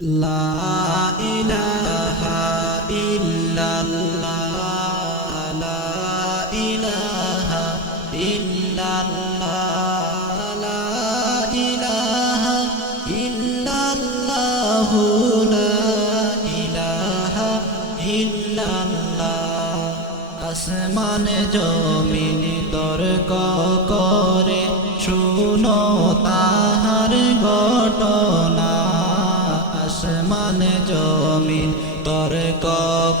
লা ইলাহা ইল্লাল্লাহ, লা ইলাহা ইল্লাল্লাহ, লা ইলাহা ইল্লাল্লাহ, লা ইলাহা ইল্লাল্লাহ। আসমানে জমিন তর্ক করে শুনো তাহার ঘটনা। আসমানে জমিন তর্ক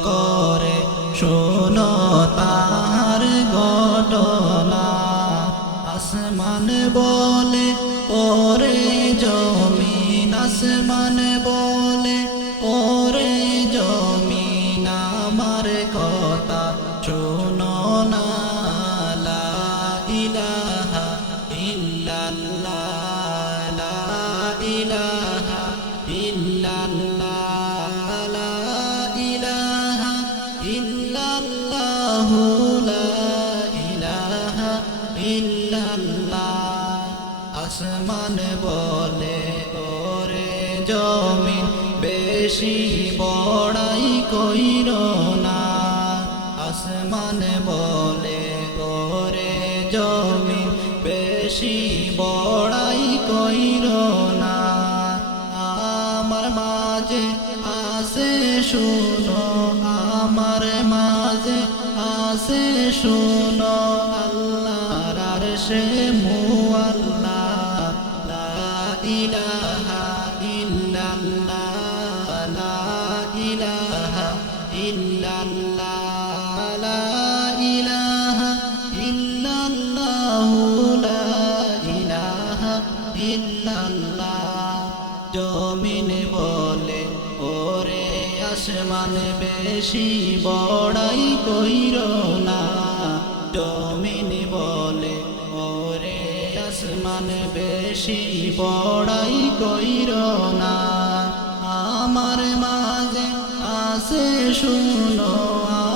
করে শুনো তাহার ঘটনা। আসমান বলে ওরে জমিন, আসমান বলে ওরে জমিন আমার কথা শোনো না। লা ইলাহা ইল্লাল্লাহ, লা ইলাহা ইল্লাল্লাহ, লা ইলাহা ইল্লাল্লাহ, লা ইলাহা ইল্লাল্লাহ। আসমান বলে ওরে জমিন বেশি বড়াই কইরো না। আসমান বলে ওরে জমিন বেশি বড়াই কইরো না। আমার মাঝে আসে শুনো, আমার মাঝে আসে শুনো আল্লাহর আরশে মুআল্লা। লা ইলাহা ইল্লাল্লাহ, লা ইলাহা ইল্লাল্লাহ, লা ইলাহা ইল্লাল্লাহ, লা ইলাহা ইল্লাল্লাহ। জমিন বলে ওরে আসমান বেশি বড়াই কইরো না। জমিন বলে ওরে আসমান বেশি বড়াই কইরো না। আমার মাঝে আসে শুনো,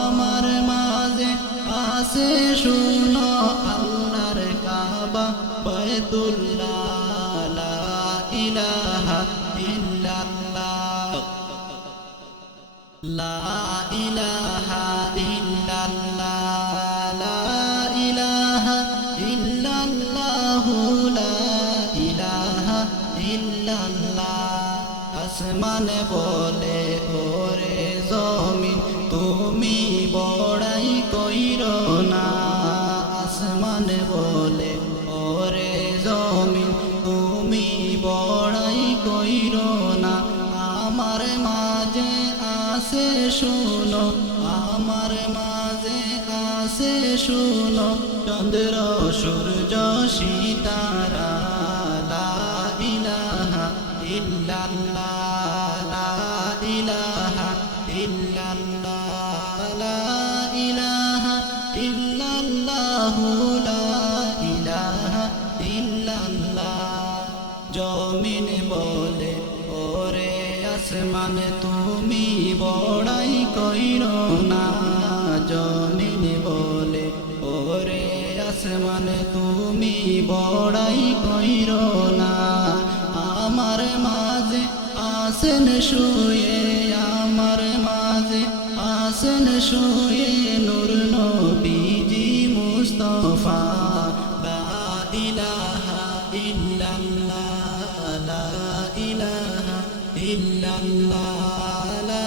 আমার মাঝে আসে শুনো আল্লাহর কাবা বাইতুল্লাহ। লা ইলাহা ইল্লাল্লাহ, লা ইলাহা ইল্লাল্লাহ, লা ইলাহা ইল্লাল্লাহ, লা ইলাহা ইল্লাল্লাহ। আসমান বলে ওরে জমিন তুমি বড়াই কইরো না। আসমান বলে ওরে জমিন তুমি বড়াই কইরো না। আমার মাঝে আসে শুনো, আমার মাঝে আসে শুনো চন্দ্র সূর্য সিতারা। লা ইলাহা ইল্লাল্লাহ, লা ইলাহা ইল্লাল্লাহ, লা ইলাহা ইল্লাল্লাহ, লা ইলাহা ইল্লাল্লাহ। জমিন বলে ওরে আসমান তুমি বড়াই কইরো না। জমিন বলে ওরে আসমান তুমি বড়াই কইরো না। আমার মাঝে আসেন শুয়ে, আমার মাঝে আসেন শুয়ে নূর নবীজি মুস্তাফা। লা ইলাহা ইল্লাল্লাহ, লা ইলাহা ইল্লাল্লাহ, লা